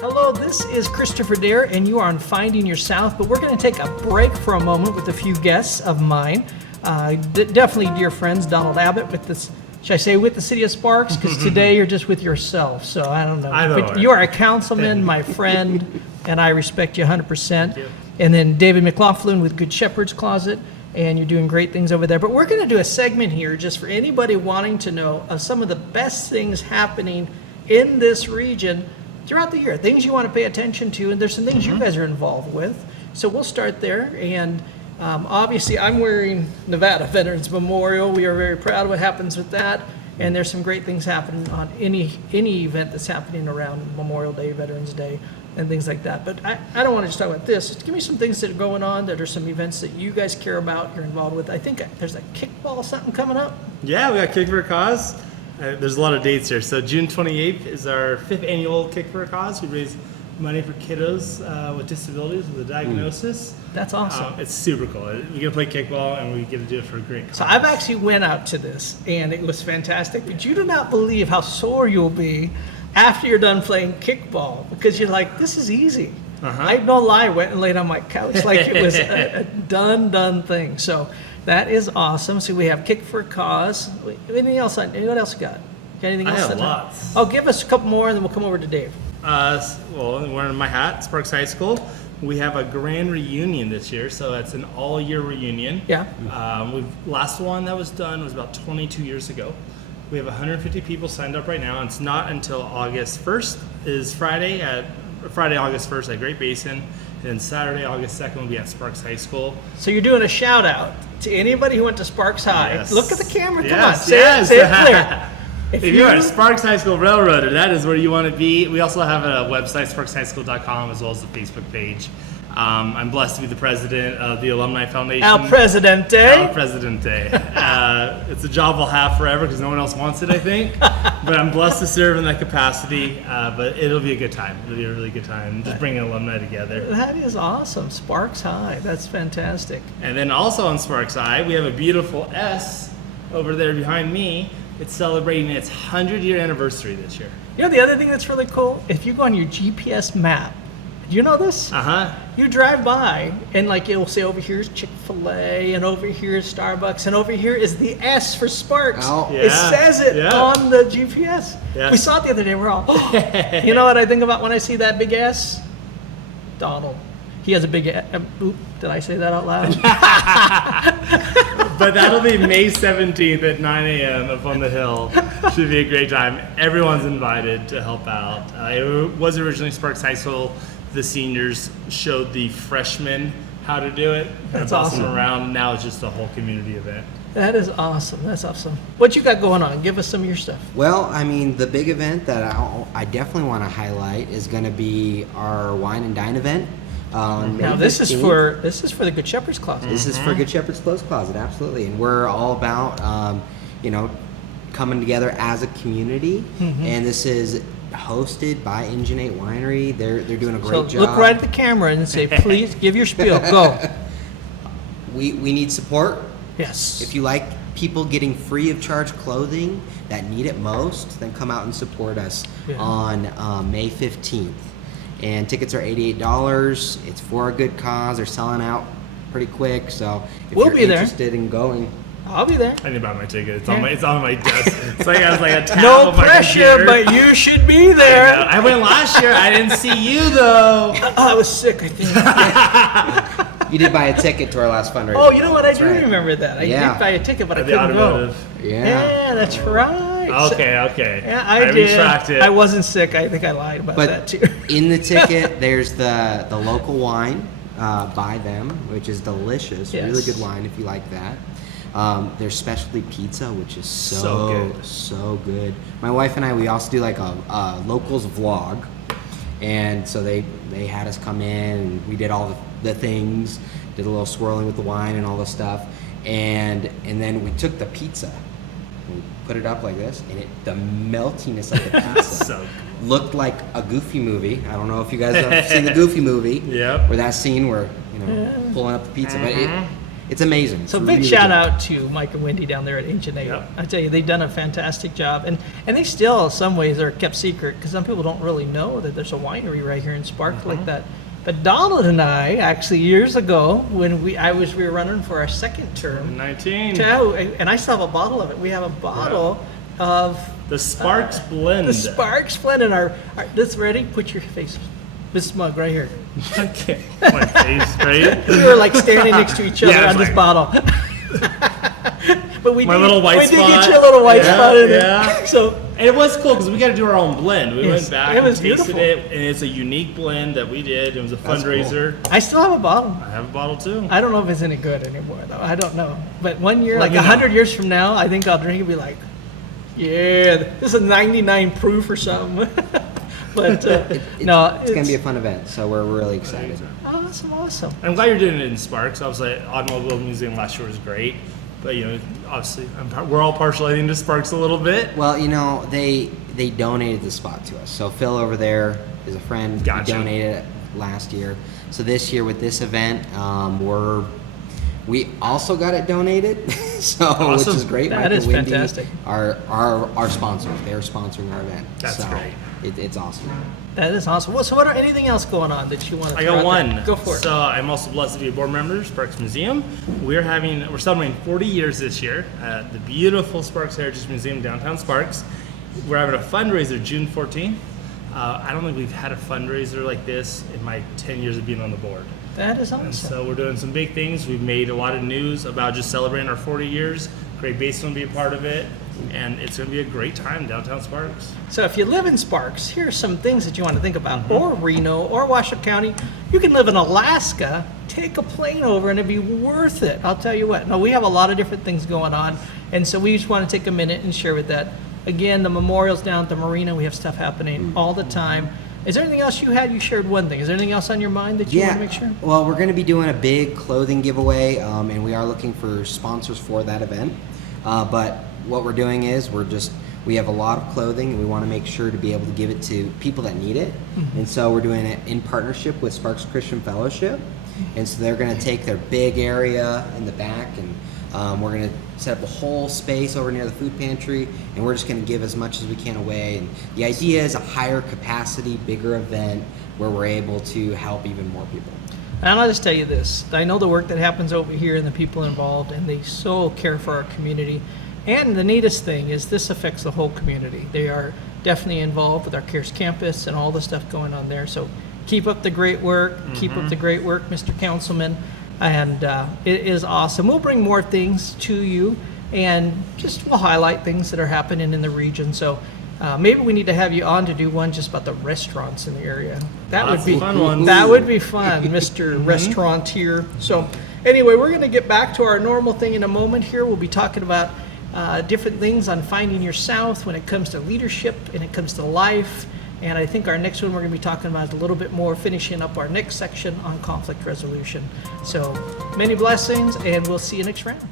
Hello, this is Kristopher Dahir, and you are on Finding Your South, but we're going to take a break for a moment with a few guests of mine. Definitely dear friends, Donald Abbott with this, should I say with the City of Sparks? Because today you're just with yourself, so I don't know. But you are a councilman, my friend, and I respect you 100%. You. And then David McLaughlin with Good Shepherd's Closet, and you're doing great things over there. But we're going to do a segment here just for anybody wanting to know of some of the best things happening in this region throughout the year, things you want to pay attention to, and there's some things you guys are involved with. So we'll start there, and obviously I'm wearing Nevada Veterans Memorial. We are very proud of what happens with that, and there's some great things happening on any event that's happening around Memorial Day, Veterans Day, and things like that. But I don't want to just talk about this. Just give me some things that are going on, that are some events that you guys care about, you're involved with. I think there's a kickball something coming up. Yeah, we got Kick for a Cause. There's a lot of dates here. So June 28th is our 5th annual Kick for a Cause. We raise money for kiddos with disabilities with a diagnosis. That's awesome. It's super cool. We get to play kickball, and we get to do it for a great cause. So I've actually went out to this, and it was fantastic. But you do not believe how sore you'll be after you're done playing kickball, because you're like, this is easy. I no lie, went and laid on my couch like it was a done thing. So that is awesome. So we have Kick for a Cause. Anything else? What else you got? Got anything else? I have lots. Oh, give us a couple more, and then we'll come over to Dave. Well, wearing my hat, Sparks High School. We have a grand reunion this year, so it's an all-year reunion. Yeah. Last one that was done was about 22 years ago. We have 150 people signed up right now. It's not until August 1st is Friday, August 1st at Great Basin, and then Saturday, August 2nd will be at Sparks High School. So you're doing a shout out to anybody who went to Sparks High. Yes. Look at the camera. Come on, say it clear. If you're a Sparks High School Railroader, that is where you want to be. We also have a website, sparkshighschool.com, as well as the Facebook page. I'm blessed to be the president of the Alumni Foundation. El Presidente. El Presidente. It's a job I'll have forever because no one else wants it, I think. But I'm blessed to serve in that capacity. But it'll be a good time. It'll be a really good time. Just bringing alumni together. That is awesome. Sparks High. That's fantastic. And then also on Sparks High, we have a beautiful S over there behind me. It's celebrating its 100-year anniversary this year. You know the other thing that's really cool? If you go on your GPS map, do you know this? You drive by, and like it'll say over here is Chick-fil-A, and over here is Starbucks, and over here is the S for Sparks. Oh. Yeah. It says it on the GPS. Yes. We saw it the other day. We're all, you know what I think about when I see that big S? Donald. He has a big oop, did I say that out loud? But that'll be May 17th at 9 a.m. up on the hill. Should be a great time. Everyone's invited to help out. It was originally Sparks High School. The seniors showed the freshmen how to do it. That's awesome. awesome. Around. Now it's just a whole community event. That is awesome. That's awesome. What you got going on? Give us some of your stuff. Well, I mean, the big event that I definitely want to highlight is going to be our Wine and Dine event. Now this is for the Good Shepherd's Closet. This is for Good Shepherd's Closet, absolutely, and we're all about coming together as a community. And this is hosted by Engine 8 Winery. They're doing a great job. Look right at the camera and say, please give your spiel. Go. We need support. Yes. If you like people getting free of charge clothing that need it most, then come out and support us on May 15th. And tickets are $88. It's for a good cause. They're selling out pretty quick. So if you're interested in going, I'll be there. I need to buy my ticket. It's on my desk. It's like I was like a tab no on my pressure, computer. but you should be there. I went last year. I didn't see you though. I was sick, I think. You did buy a ticket to our last fundraiser. Oh, you know what? That's I do right. remember that. I did buy a ticket, but I couldn't go. Yeah, that's right. Okay. Yeah, I did. Retracted. I wasn't sick. I think I lied about that too. In the ticket, there's the local wine by them, which is delicious. Yes. Really good wine if you like that. There's specialty pizza, which is so good. My wife and I, we also do like a locals vlog, and so they had us come in and we did all the things, did a little swirling with the wine and all the stuff, and then we took the pizza. We put it up like this, and the meltiness of the pizza looked like a Goofy movie. I don't know if you guys have seen the Goofy movie. Yep. Where that scene where pulling up the pizza, but it's amazing. It's So big really shout good. out to Mike and Wendy down there at Ancient 8. Yep. I tell you, they've done a fantastic job. And they still, in some ways, are kept secret because some people don't really know that there's a winery right here in Sparks like that. But Donald and I, actually, years ago, when we were running for our second term, 19. and I still have a bottle of it. We have a bottle of The Sparks blend. the Sparks blend in our this ready? Put your face. This mug right here. I can't. My face, right? We were like standing next to each other Yeah, on this it's like- bottle. But we My did, little white we did spot. get you a little white Yeah, spot in yeah. there. So And it was cool because we got to do our own blend. We Yes, went back it and was tasted beautiful. it, and it's a unique blend that we did. It was a That's cool. fundraiser. I still have a bottle. I have a bottle too. I don't know if it's any good anymore though. I don't know. But one year, Let like me know. 100 years from now, I think I'll drink it and be like, yeah, this is 99 proof or something. But no, It's gonna be a fun event, so we're really excited. awesome. I'm glad you're doing it in Sparks. Obviously, Automobile Museum last year was great, but obviously, we're all partially into Sparks a little bit. Well, they donated the spot to us. So Phil over there is a friend. Gotcha. He donated it last year. So this year with this event, we also got it donated. So Awesome. which is great. That Mike is and Wendy fantastic. are sponsors. They're sponsoring our event. That's so great. It's awesome. That is awesome. Well, so what are anything else going on that you want to? I got one. Go for it. So I'm also blessed to be a board member of Sparks Museum. We're celebrating 40 years this year at the beautiful Sparks Heritage Museum downtown Sparks. We're having a fundraiser June 14th. I don't think we've had a fundraiser like this in my 10 years of being on the board. That is And awesome. so we're doing some big things. We've made a lot of news about just celebrating our 40 years. Great Basin will be a part of it. And it's going to be a great time downtown Sparks. So if you live in Sparks, here are some things that you want to think about. Or Reno, or Washoe County. You can live in Alaska, take a plane over, and it'd be worth it. I'll tell you what. No, we have a lot of different things going on. And so we just want to take a minute and share with that. Again, the memorials down at the marina, we have stuff happening all the time. Is there anything else you had? You shared one thing. Is there anything else on your mind that you want to make sure? Well, we're going to be doing a big clothing giveaway, and we are looking for sponsors for that event. But what we're doing is we have a lot of clothing, and we want to make sure to be able to give it to people that need it. And so we're doing it in partnership with Sparks Christian Fellowship. And so they're going to take their big area in the back, and we're going to set up a whole space over near the food pantry, and we're just going to give as much as we can away. And the idea is a higher capacity, bigger event where we're able to help even more people. And I'll just tell you this. I know the work that happens over here and the people involved, and they so care for our community. And the neatest thing is this affects the whole community. They are definitely involved with our CARES campus and all the stuff going on there. So keep up the great work. Keep up the great work, Mr. Councilman. And it is awesome. We'll bring more things to you, and we'll highlight things that are happening in the region. So maybe we need to have you on to do one just about the restaurants in the area. That Lots would be of fun ones. That would be fun, Mr. Restaurateur. So anyway, we're going to get back to our normal thing in a moment here. We'll be talking about different things on finding your South when it comes to leadership and it comes to life. And I think our next one we're going to be talking about is a little bit more, finishing up our next section on conflict resolution. So many blessings, and we'll see you next round.